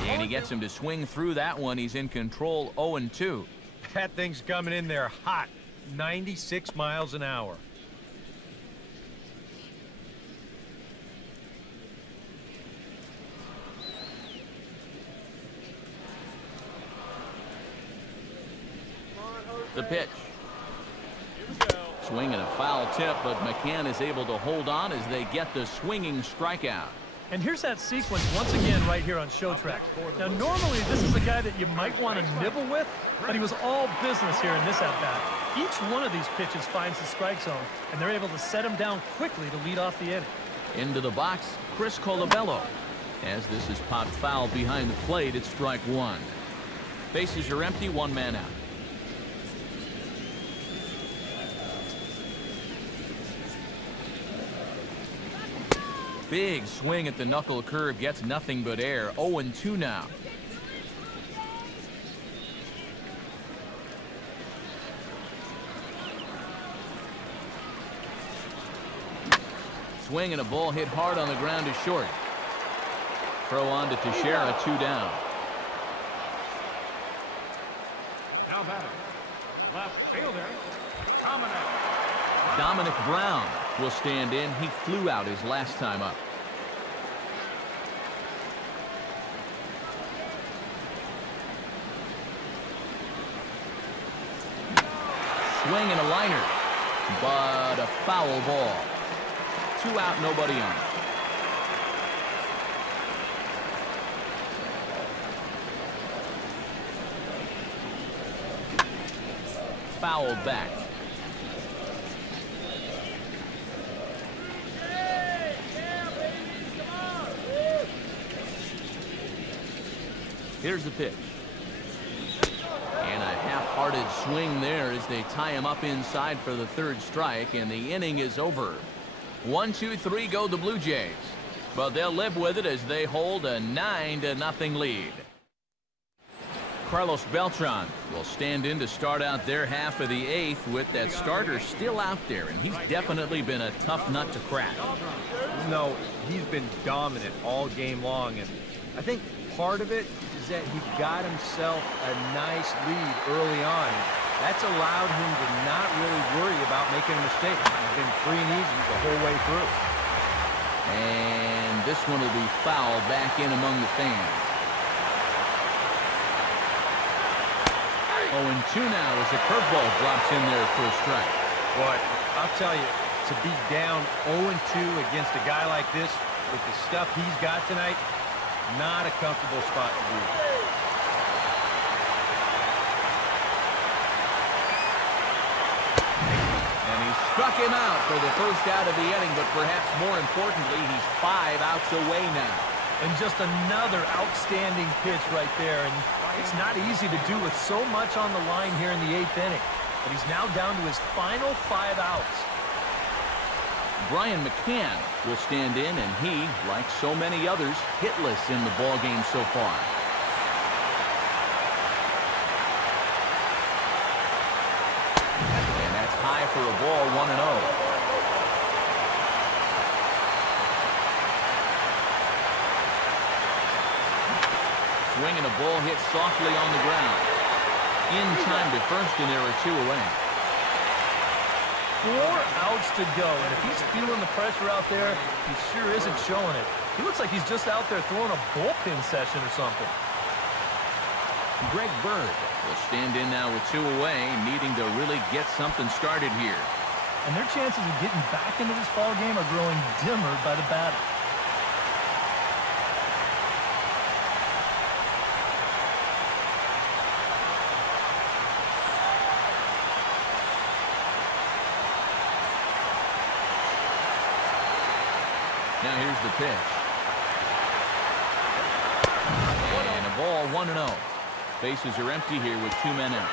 And he gets him to swing through that one. He's in control, 0-2. That thing's coming in there hot, 96 miles an hour. The pitch. Swing and a foul tip, but McCann is able to hold on as they get the swinging strikeout. And here's that sequence once again right here on Show Track. Now, normally this is a guy that you might want to nibble with, but he was all business here in this at-bat. Each one of these pitches finds the strike zone, and they're able to set him down quickly to lead off the inning. Into the box, Chris Colabello. As this is popped foul behind the plate, it's strike 1. Bases are empty, 1 man out. Big swing at the knuckle curve, gets nothing but air. 0-2 now. Swing and a ball hit hard on the ground to short. Throw on to Teixeira, 2 down. Now batting, left fielder, Dominic Brown will stand in. He flew out his last time up. Swing and a liner, but a foul ball. 2 out, nobody on. Foul back. Here's the pitch. And a half-hearted swing there as they tie him up inside for the 3rd strike, and the inning is over. 1-2-3 go the Blue Jays. But they'll live with it as they hold a 9-0 lead. Carlos Beltran will stand in to start out their half of the 8th with that starter still out there, and he's definitely been a tough nut to crack. No, he's been dominant all game long, and I think part of it is that he got himself a nice lead early on. That's allowed him to not really worry about making a mistake. He's been free and easy the whole way through. And this one will be fouled back in among the fans. 0-2 now as the curveball drops in there for a strike. But I'll tell you, to be down 0-2 against a guy like this with the stuff he's got tonight, not a comfortable spot to be. And he struck him out for the first out of the inning, but perhaps more importantly, he's 5 outs away now. And just another outstanding pitch right there. And it's not easy to do with so much on the line here in the 8th inning. But he's now down to his final 5 outs. Brian McCann will stand in, and he, like so many others, hitless in the ballgame so far. And that's high for a ball, 1-0. Swing and a ball hit softly on the ground. In time to first, and there are 2 away. 4 outs to go, and if he's feeling the pressure out there, he sure isn't showing it. He looks like he's just out there throwing a bullpen session or something. Greg Bird will stand in now with 2 away, needing to really get something started here. and their chances of getting back into this ball game are growing dimmer by the batter. Now here's the pitch. And a ball, 1-0. Bases are empty here with 2 men out.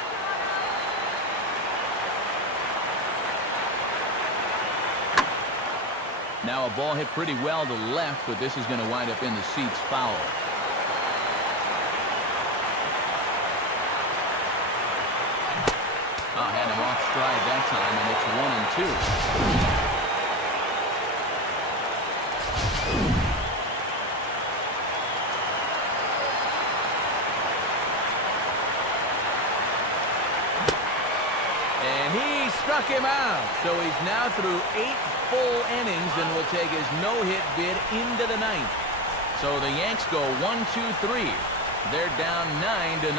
Now a ball hit pretty well to left, but this is going to wind up in the seats foul. Had him off stride that time, and it's 1-2. Struck him out. So he's now through 8 full innings and will take his no-hit bid into the 9th. So the Yanks go 1-2-3. They're down 9-0.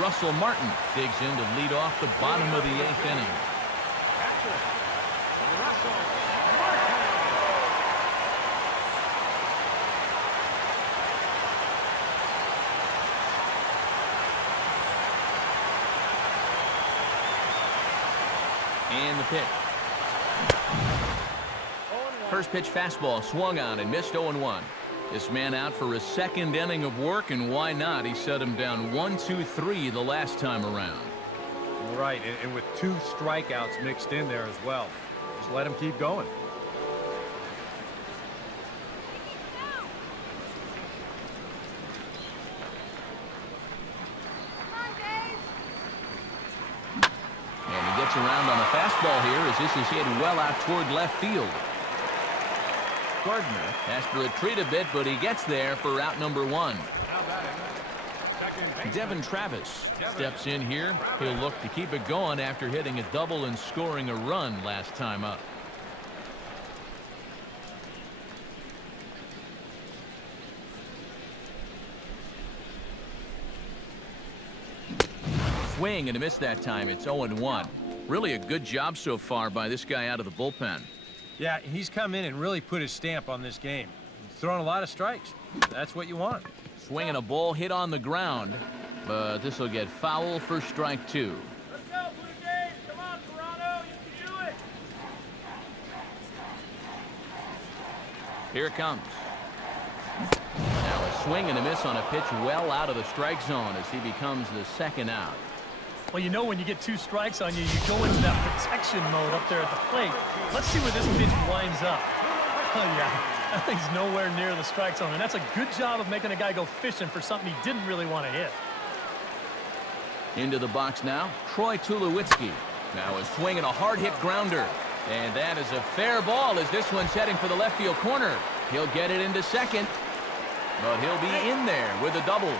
Russell Martin digs in to lead off the bottom of the 8th inning. And the pitch. First pitch fastball swung on and missed. 0-1. This man out for a 2nd inning of work, and why not? He set him down 1-2-3 the last time around. Right, and with 2 strikeouts mixed in there as well. Just let him keep going. Around on a fastball here as this is hit well out toward left field. Gardner has to retreat a bit, but he gets there for out number 1. Devin Travis steps in here. He'll look to keep it going after hitting a double and scoring a run last time up. Swing and a miss that time. It's 0-1. Really a good job so far by this guy out of the bullpen. Yeah, he's come in and really put his stamp on this game. He's thrown a lot of strikes. That's what you want. Swinging a ball hit on the ground, but this will get foul for strike 2. Let's go, Blue Jays. Come on, Toronto. You can do it. Here it comes. Now a swing and a miss on a pitch well out of the strike zone as he becomes the 2nd out. Well, you know when you get 2 strikes on you, you go into that protection mode up there at the plate. Let's see where this pitch winds up. Oh, yeah, that thing's nowhere near the strike zone, and that's a good job of making a guy go fishing for something he didn't really want to hit. Into the box now, Troy Tulowitzki. Now a swing and a hard-hit grounder. And that is a fair ball as this one's heading for the left field corner. He'll get it into 2nd, but he'll be in there with a double.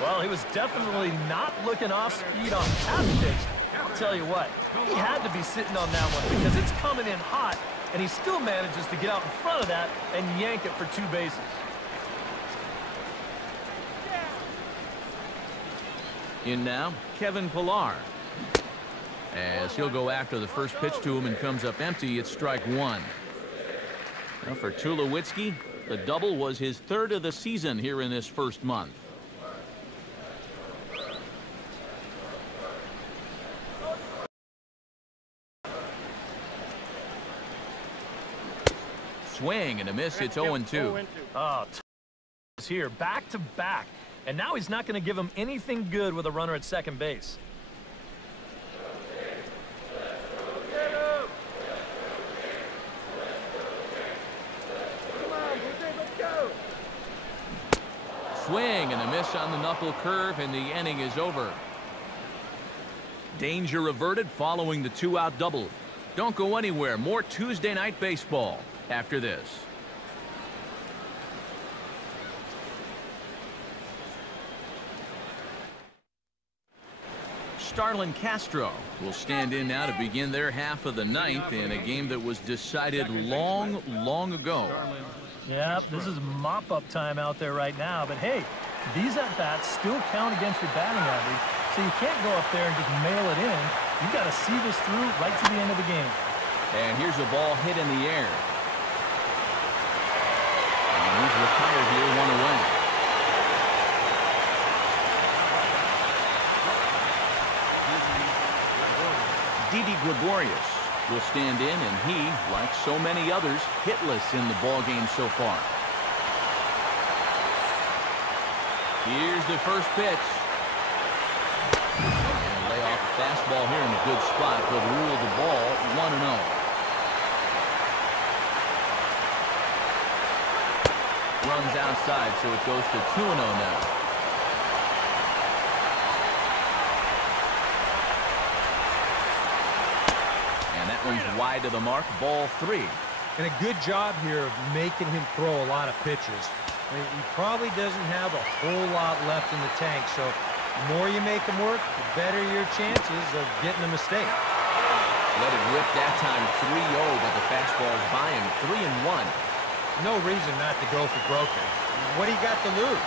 Well, he was definitely not looking off speed on that pitch. I'll tell you what, he had to be sitting on that one because it's coming in hot, and he still manages to get out in front of that and yank it for 2 bases. In now, Kevin Pillar. As he'll go after the first pitch to him and comes up empty, it's strike 1. Now for Tulowitzki, the double was his 3rd of the season here in this first month. Swing and a miss. It's 0-2. Oh, is here back to back, and now he's not going to give him anything good with a runner at 2nd base. Swing and a miss on the knuckle curve, and the inning is over. Danger averted following the 2-out double. Don't go anywhere. More Tuesday night baseball after this. Starlin Castro will stand in now to begin their half of the 9th in a game that was decided long ago. Yeah, this is mop-up time out there right now. But, hey, These at-bats still count against your batting average, so you can't go up there and just mail it in. You've got to see this through right to the end of the game. And here's a ball hit in the air. And he's retired here, 1 away. Didi Gregorius will stand in, and he, like so many others, hitless in the ballgame so far. Here's the first pitch. And lay off a fastball here in a good spot, but rule the ball 1-0. Runs outside, so it goes to 2-0 now. And that one's wide to the mark, ball 3. And a good job here of making him throw a lot of pitches. I mean, he probably doesn't have a whole lot left in the tank, so the more you make him work, the better your chances of getting a mistake. Let it rip that time, 3-0, but the fastball's by him, 3-1. No reason not to go for broken. What do you got to lose?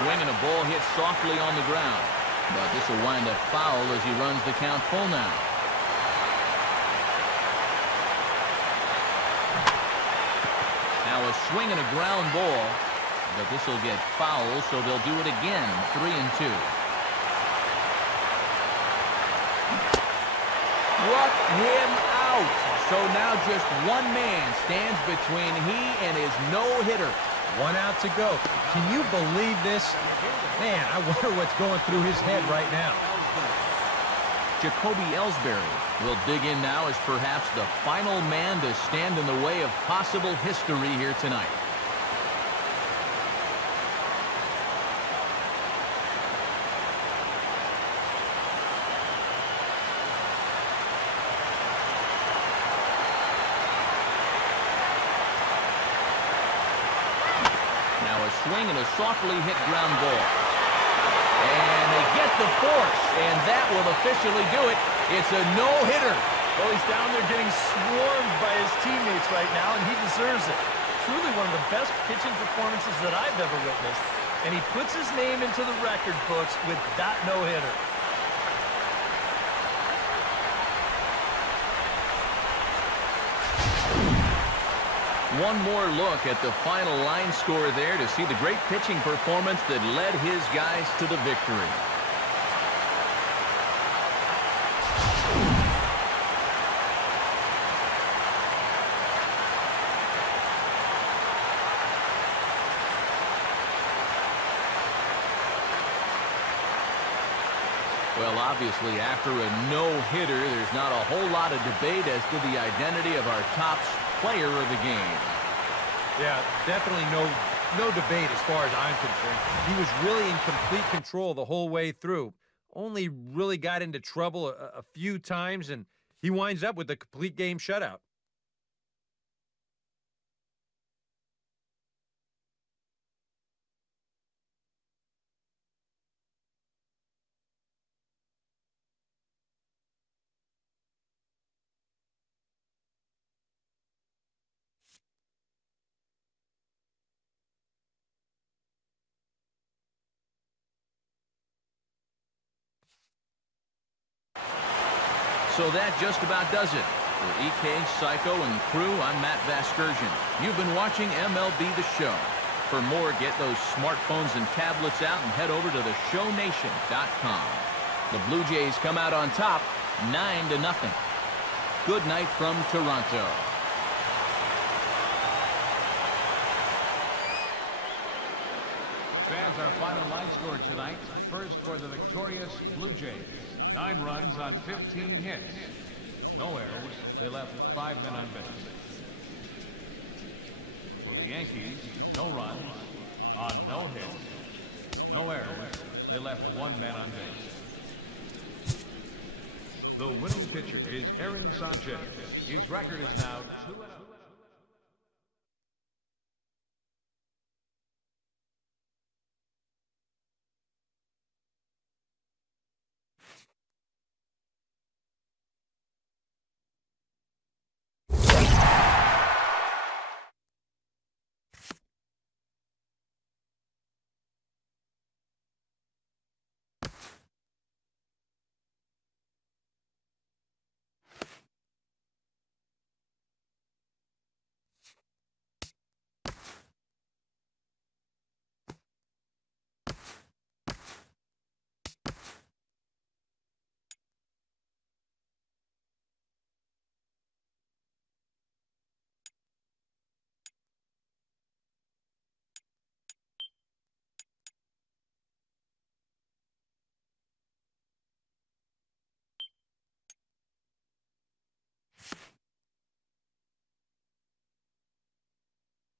Swing and a ball hit softly on the ground, but this will wind up foul as he runs the count full now. Now a swing and a ground ball, but this will get foul, so they'll do it again, 3-2. Struck him out. So now just one man stands between he and his no-hitter. 1 out to go. Can you believe this? Man, I wonder what's going through his head right now. Jacoby Ellsbury will dig in now as perhaps the final man to stand in the way of possible history here tonight. Now a swing and a softly hit ground ball. And they get the force, and that will officially do it. It's a no-hitter. Well, he's down there getting swarmed by his teammates right now, and he deserves it. Truly one of the best pitching performances that I've ever witnessed. And he puts his name into the record books with that no-hitter. One more look at the final line score there to see the great pitching performance that led his guys to the victory. Well, obviously, after a no-hitter, there's not a whole lot of debate as to the identity of our top player of the game. Yeah, definitely no debate as far as I'm concerned. He was really in complete control the whole way through. Only really got into trouble a few times, and he winds up with a complete game shutout. So that just about does it. For EK, Psycho, and the crew, I'm Matt Vasgersian. You've been watching MLB The Show. For more, get those smartphones and tablets out and head over to theshownation.com. The Blue Jays come out on top, 9-0. Good night from Toronto. Fans, our final line score tonight. First for the victorious Blue Jays. 9 runs on 15 hits. No errors. They left 5 men on base. For the Yankees, no runs on no hits. No errors. They left 1 man on base. The winning pitcher is Aaron Sanchez. His record is now